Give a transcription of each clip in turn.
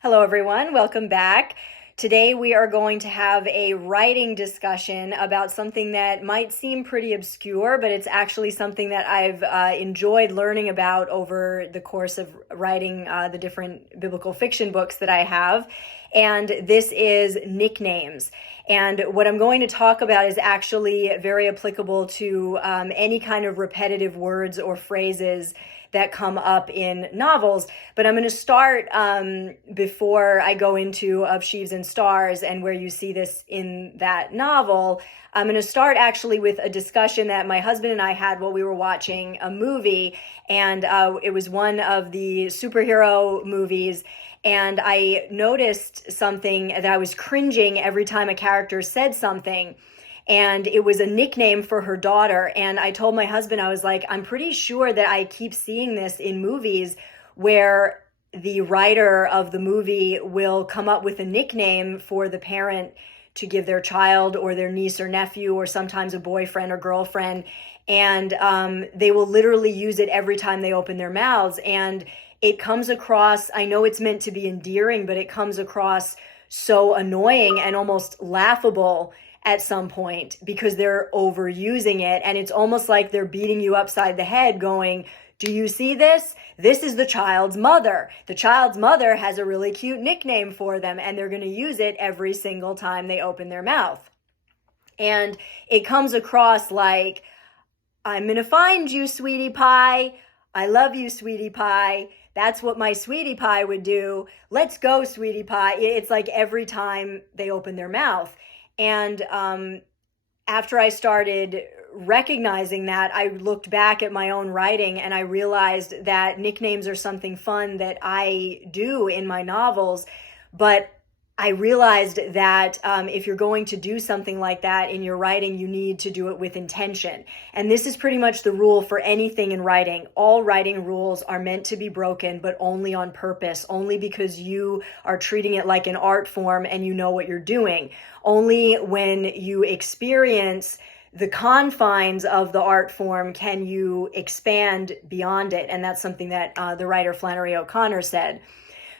Hello, everyone. Welcome back. Today, we are going to have a writing discussion about something that might seem pretty obscure, but it's actually something that I've enjoyed learning about over the course of writing the different biblical fiction books that I have. And this is nicknames. And what I'm going to talk about is actually very applicable to any kind of repetitive words or phrases that come up in novels. But I'm going to start before I go into Of Sheaves and Stars and where you see this in that novel. I'm going to start actually with a discussion that my husband and I had while we were watching a movie. And it was one of the superhero movies. And I noticed something that I was cringing every time a character said something. And it was a nickname for her daughter. And I told my husband, I was like, I'm pretty sure that I keep seeing this in movies where the writer of the movie will come up with a nickname for the parent to give their child or their niece or nephew or sometimes a boyfriend or girlfriend. And they will literally use it every time they open their mouths. And it comes across, I know it's meant to be endearing, but it comes across so annoying and almost laughable at some point because they're overusing it. And it's almost like they're beating you upside the head going, do you see this? This is the child's mother. The child's mother has a really cute nickname for them, and they're going to use it every single time they open their mouth. And it comes across like, I'm going to find you, sweetie pie. I love you, sweetie pie. That's what my sweetie pie would do. Let's go, sweetie pie. It's like every time they open their mouth. And after I started recognizing that, I looked back at my own writing and I realized that nicknames are something fun that I do in my novels. But I realized that if you're going to do something like that in your writing, you need to do it with intention. And this is pretty much the rule for anything in writing. All writing rules are meant to be broken, but only on purpose, only because you are treating it like an art form and you know what you're doing. Only when you experience the confines of the art form can you expand beyond it. And that's something that the writer Flannery O'Connor said.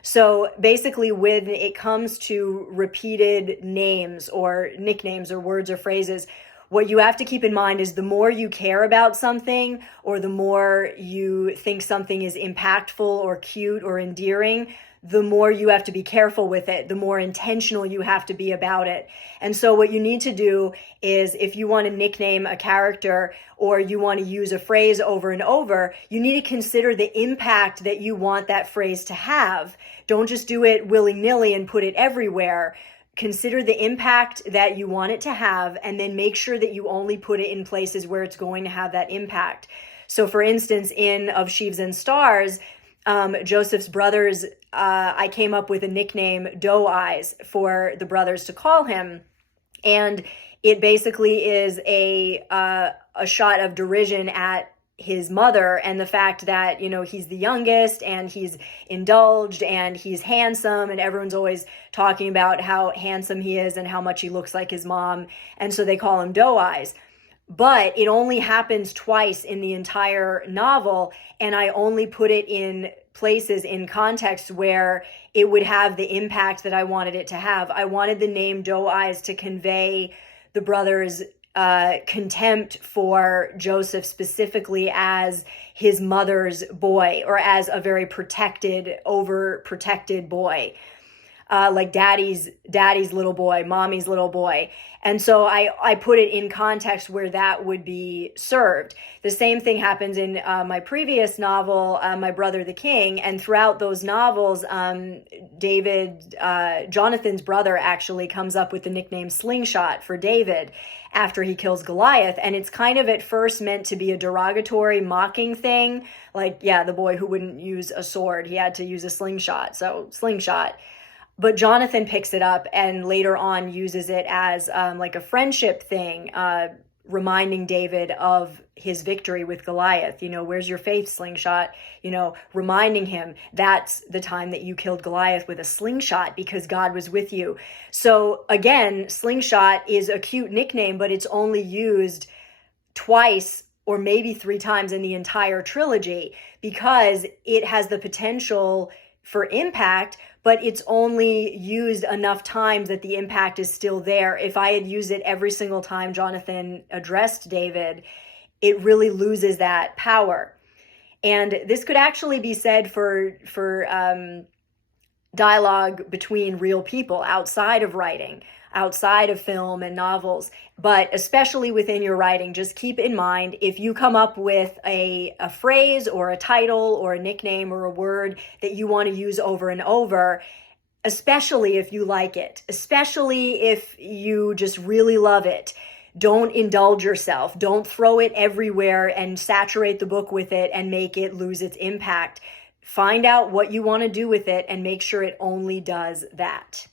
So basically, when it comes to repeated names or nicknames or words or phrases, what you have to keep in mind is the more you care about something or the more you think something is impactful or cute or endearing, the more you have to be careful with it, the more intentional you have to be about it. And so what you need to do is if you want to nickname a character or you want to use a phrase over and over, you need to consider the impact that you want that phrase to have. Don't just do it willy-nilly and put it everywhere. Consider the impact that you want it to have and then make sure that you only put it in places where it's going to have that impact. So for instance, in Of Sheaves and Stars, Joseph's brothers, I came up with a nickname, Doe Eyes, for the brothers to call him. And it basically is a shot of derision at his mother and the fact that, you know, he's the youngest and he's indulged and he's handsome and everyone's always talking about how handsome he is and how much he looks like his mom. And so they call him Doe Eyes. But it only happens twice in the entire novel, and I only put it in places in context where it would have the impact that I wanted it to have. I wanted the name Doe Eyes to convey the brothers' contempt for Joseph specifically as his mother's boy or as a very protected, overprotected boy. Like daddy's little boy, mommy's little boy. And so I put it in context where that would be served. The same thing happens in my previous novel, My Brother the King. And throughout those novels, Jonathan's brother actually comes up with the nickname Slingshot for David after he kills Goliath. And it's kind of at first meant to be a derogatory, mocking thing. Like, yeah, the boy who wouldn't use a sword, he had to use a slingshot. So Slingshot. But Jonathan picks it up and later on uses it as like a friendship thing, reminding David of his victory with Goliath. You know, where's your faith, Slingshot? You know, reminding him that's the time that you killed Goliath with a slingshot because God was with you. So again, Slingshot is a cute nickname, but it's only used twice or maybe 3 times in the entire trilogy because it has the potential for impact, but it's only used enough times that the impact is still there. If I had used it every single time Jonathan addressed David, it really loses that power. And this could actually be said for dialogue between real people outside of writing, outside of film and novels, but especially within your writing. Just keep in mind, if you come up with a phrase or a title or a nickname or a word that you want to use over and over, especially if you like it, especially if you just really love it, don't indulge yourself. Don't throw it everywhere and saturate the book with it and make it lose its impact. Find out what you want to do with it and make sure it only does that.